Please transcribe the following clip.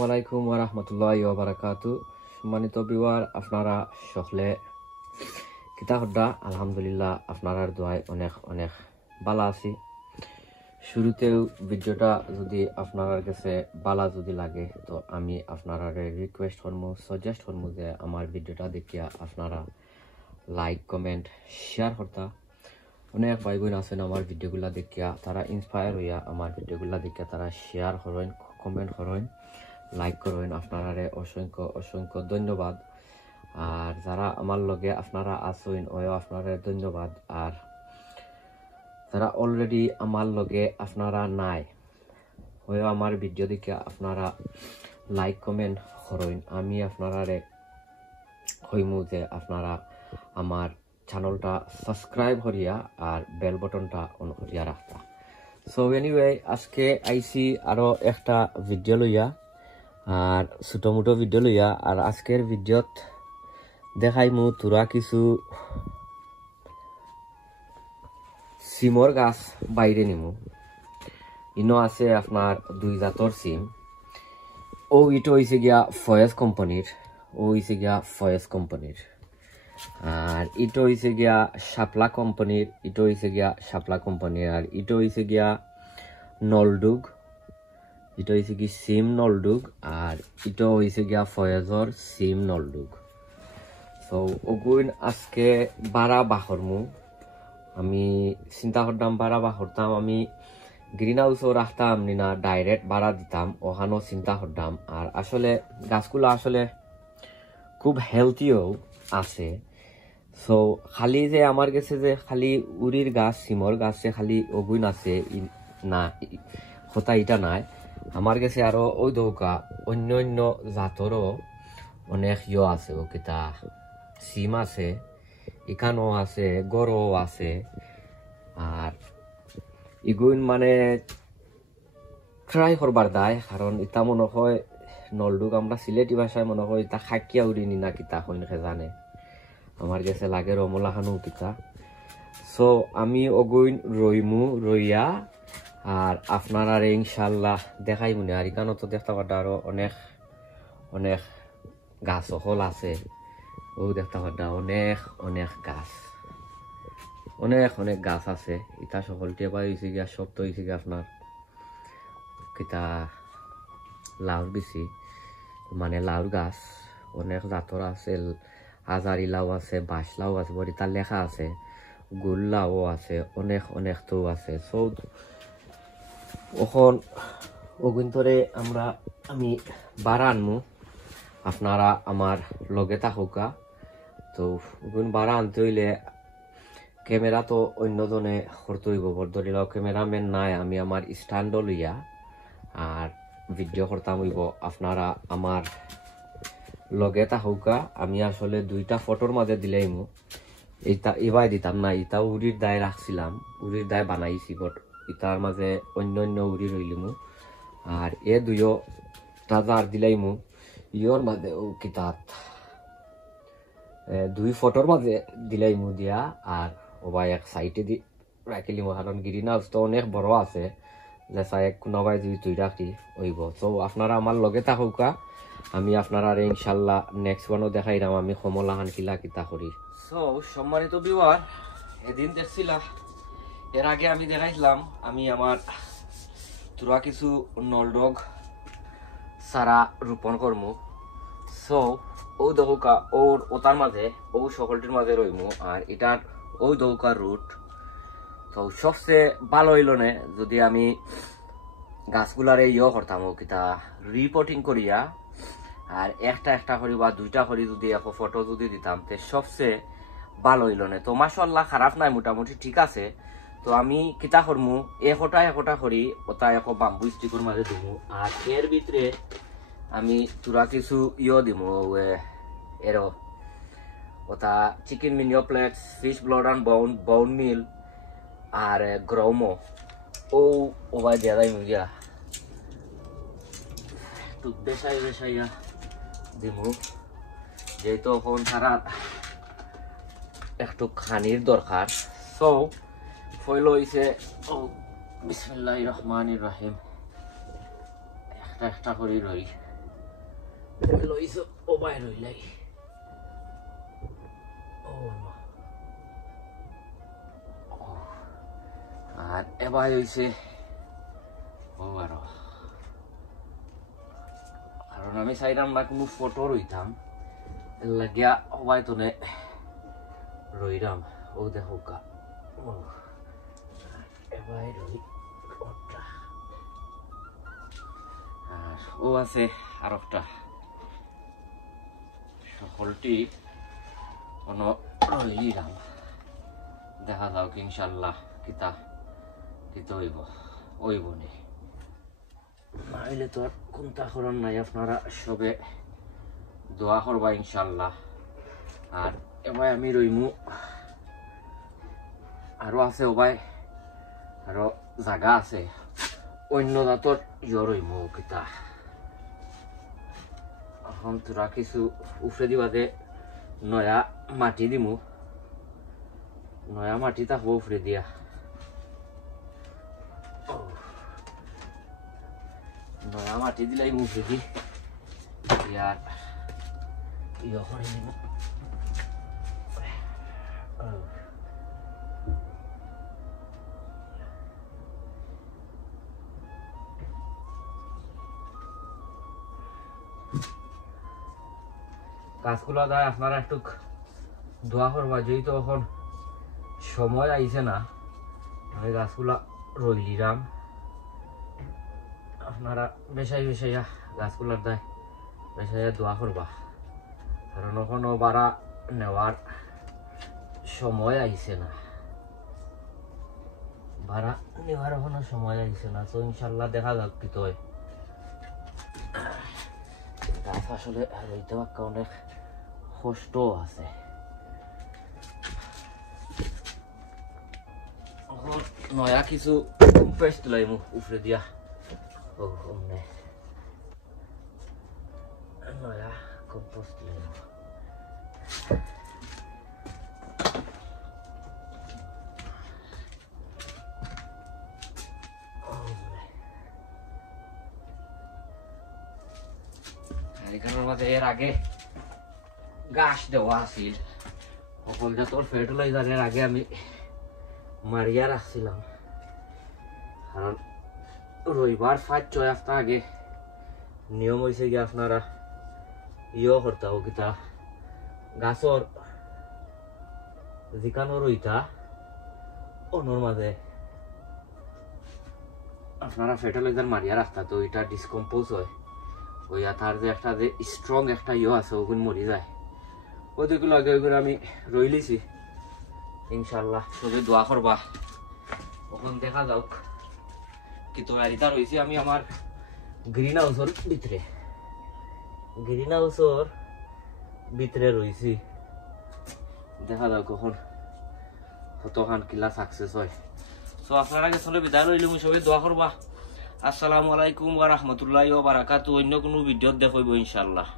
আসসালামু আলাইকুম ওয়া রাহমাতুল্লাহি ওয়া বারাকাতু। সম্মানিত ভিউয়ার, আপনারা সকলে কিতা হড্ডা? আলহামদুলিল্লাহ আপনার দোয়ায় অনেক অনেক ভালো আছি। শুরুতেও ভিডিওটা যদি আপনার কাছে ভালো যদি লাগে তো আমি আপনারা রিকোয়েস্ট করবো, সাজেস্ট করবো যে আমার ভিডিওটা দেখিয়া আপনারা লাইক কমেন্ট শেয়ার করতা। অনেক ভাই বোন আছেন আমার ভিডিওগুলা দেখিয়া তারা ইন্সপায়ার হইয়া আমার ভিডিওগুলা দেখিয়া তারা শেয়ার করেন, কমেন্ট করেন, লাইক করেন। আপনারা অসংখ্য অসংখ্য ধন্যবাদ। আর যারা আমার লগে আপনারা আছেন ওও আপনারা ধন্যবাদ। আর যারা অলরেডি আমার লগে আপনারা নাই ওও আমার ভিডিও দেখে আপনারা লাইক কমেন্ট করেন। আমি আপনারা কইমু যে আপনারা আমার চ্যানেলটা সাবস্ক্রাইব করিয়া আর বেল বাটনটা অন করিয়া রাখতা। সো এনিওয়ে, আজকে আইসি আরো একটা ভিডিও লইয়া, আর ছোট মোটো ভিডিও লইয়া। আর আজকের ভিডিওত দেখাইমু তোরা কিছু সিমর গাছ বাইরে নিমু। ইনো আছে আপনার দুই জাতর সিম। ও ইটো হইছে গিয়া ফয়েজ কোম্পানির, আর ইটো হইছে গিয়া শাপলা কোম্পানির, আর ইটো হইছে গিয়া নলডুগ, ইটো হইছে কি সিম নলডুগ, আর ইটো হইছে গিয়া ফয়েজর সিম নলডুগ। তো ওগুন আজকে বারা বাহরমু। আমি চিন্তা করতাম বারা বাহরতাম, আমি গ্রিন হাউসও রাখতাম না ডাইরেক্ট বাড়া দিতাম, ওখানেও চিন্তা করতাম। আর আসলে গাছগুলো আসলে খুব হেলথিও আছে। সো খালি যে আমার কাছে যে খালি উড়ির গাছ সিমর গাছে খালি ওগুন আছে না, কথা এটা নাই। আমার কাছে আরো ওই দৌকা অন্য অন্য জাতরও অনেক আছে। ও কিতা সিম আছে, ইকানো আছে, গরও আছে। আর ইগুন মানে ট্রাই করবার দায়, কারণ ইটা মনে হয় নলডুগ আমরা সিলেটি ভাষায় মনে হয় ইটা খাকিয়া উড়িনি না কিতা হইনকে জানে। আমার কাছে লাগে রমলা খানো কিতা। সো আমি ওগুন রইয়া আর আপনারা ইনশাল্লাহ দেখাই মনে। আর ইকানো তো দেখতে পারটা আরো অনেক অনেক গাছ সকল আছে। ও দেখতে পারটা অনেক অনেক গাছ, অনেক অনেক গাছ আছে। ইটা সকলটি এবার হয়েছে গিয়া সব তো হয়েছে গিয়া আপনার কিতা লাউর বেশি, মানে লাউর গাছ অনেক জাতর আছে। হাজারি লাউ আছে, বাঁশ লাউ আছে, বড়ি তার লেখা আছে, গোল লাউ আছে, অনেক অনেক তো আছে। সৌদ ওখন ওগুন্তরে আমি বাড়া আনমু, আপনারা আমার লগে থাকুকা। তো ওগুন বাড়া আনতে হইলে ক্যামেরা তো অন্যজনে করতে হইব, বদলিলাও ক্যামেরাম্যান নাই। আমি আমার স্ট্যান্ড লইয়া আর ভিডিও করতাম হইব। আপনারা আমার লগে থাকুকা। আমি আসলে দুইটা ফটোর মাঝে দিলাইমু, এইটা এবার দিতাম না, ইটা উড়ির দায় রাখছিলাম, উড়ির দায় বানাইছি, বট ইটার মাঝে অন্য অন্য উড়ি রইলিমু। আর এ দুইও তাজার দিলাইমু ইয়র মাঝে ও কিতাব দুই ফটোর মাঝে দিলাইমু দিয়া। আর ওবাই এক সাইডে দি রাখিলিমু, কারণ গ্রিন হাউস তো অনেক বড় আছে, যে চাই কোনোবাই যদি তুই রাখি হইব। তো আপনারা আমার লগে থাকুকা। আমি আপনারা ইনশাল্লাহ নেক্সট ওয়ানও দেখাই দাম আমি কমলাহান কিলা কিতা করি। সো সম্মানিত ভিউয়ার, এদিন দেখছিলাম, এর আগে আমি দেখাইছিলাম আমি আমার তোরা কিছু নলডগ সারা রোপণ করমু। সো ও দৌকা ওটার মাঝে ও সকলটির মাঝে রইমু। আর এটার ও দৌকার রুট তো সবচেয়ে ভালো হইল না যদি আমি গাছগুলারে করতাম ও কিতা রিপোর্টিং করিয়া, আর একটা একটা করি বা দুইটা করি যদি এখন ফটো যদি দিতাম তে সবচেয়ে ভালো হইল না। তো মাশাআল্লাহ খারাপ নাই, মোটামুটি ঠিক আছে। তো আমি কিতা করমু একটা করি ওটা এখন বাম্বু স্টিকের মাঝে দিমু। আর এর ভিতরে আমি তোরা কিছু দিমু এরো ওটা চিকেন মিনিওপ্লেক্স, fish blood and bone meal R গ্রোমো over দিয়া যাই মুগিয়া একটু বেসাইয়া দিমু, যেহেতু এখন তারা একটু খানির দরকার। সো ফইল হইছে বিসমিল্লাহির রহমানির রহিম, একটা একটা করে রই লইছো ও বাইর হইলাই আর এবার হইছে ও আরো কারণ আমি চাইলাম না কোনো ফটো রইতাম লাগিয়া সবাই তো রইলাম ও দেখো গা এবার রই আর ও আছে আর একটা সকলটি কোনো রইলাম দেখা যাও কি ইনশাল্লাহ কিতা কিতা হইব নি নাইলে তো আর কোনটা করণ নাই আপনারা সবে দোয়া করবা ইনশাল্লাহ আর এবার আমি রইমু আরো আছে ওবাই আরো জায়গা আছে অন্য জাতর রইমু কিতা এখন তোরা কিছু উফরে দিবা যে নয়া মাটি দিমু নয়া মাটি থাকবো উফরে দিয়া নয়া মাটি দিলাই উফরে দি ইয়ার ইয়ে করে দিব গাছগুলো যায় আপনারা একটু দোয়া করবা যেহেতু এখন সময় আইছে না আমি গাছগুলা রইলিরাম আপনারা বেশাইয়া গাছগুলার দায় বেশাইয়া দোয়া করবা কারণ এখনো বাড়া নেওয়ার সময় আইছে না ভাড়া নেওয়ার এখনো সময় আইছে না তো ইনশাল্লাহ দেখা যাক কি তো গাছ আসলে রইতে পাক্কা অনেক কষ্ট আছে নয়া কিছু পেস্ট লাইমু উফরে দিয়া ও অমনে নয়া কম্পোস্ট লাইমু এখানের মাঝে এর আগে গাছ দেওয়া আছিল সকল জাতর ফার্টিলাইজারের আগে আমি মারিয়া রাখছিলাম কারণ রবিবার 5-6 সপ্তাহ আগে নিয়ম হয়েছে গিয়ে আপনারা ইয়ে করতে কিতা গাছর জিকানো রইতা অনর মাঝে আপনারা ফার্টিলাইজার মারিয়া রাখতা তো এটা ডিসকম্পোজ হয় ওই তার যে একটা যে স্ট্রং একটা ইয়ে আছে ওগুলো মরি যায় ওইগুলো আগে ওইগুলো আমি রইলিছি ইনশাল্লাহ সবে দোয়া করবা ওখান দেখা যাক কিন্তু আরিতা রয়েছি আমি আমার গ্রিন হাউসের ভিতরে রয়েছি দেখা যাক কখন কতখান কিলা সাকসেস হয় তো আপনারা আগে চলে বিদায় রইলাম সবে দোয়া করবা আসসালামু আলাইকুম ওয়া রাহমাতুল্লাহি ওয়া বারাকাতুহু অন্য কোনো ভিডিও দেখাইব ইনশাআল্লাহ।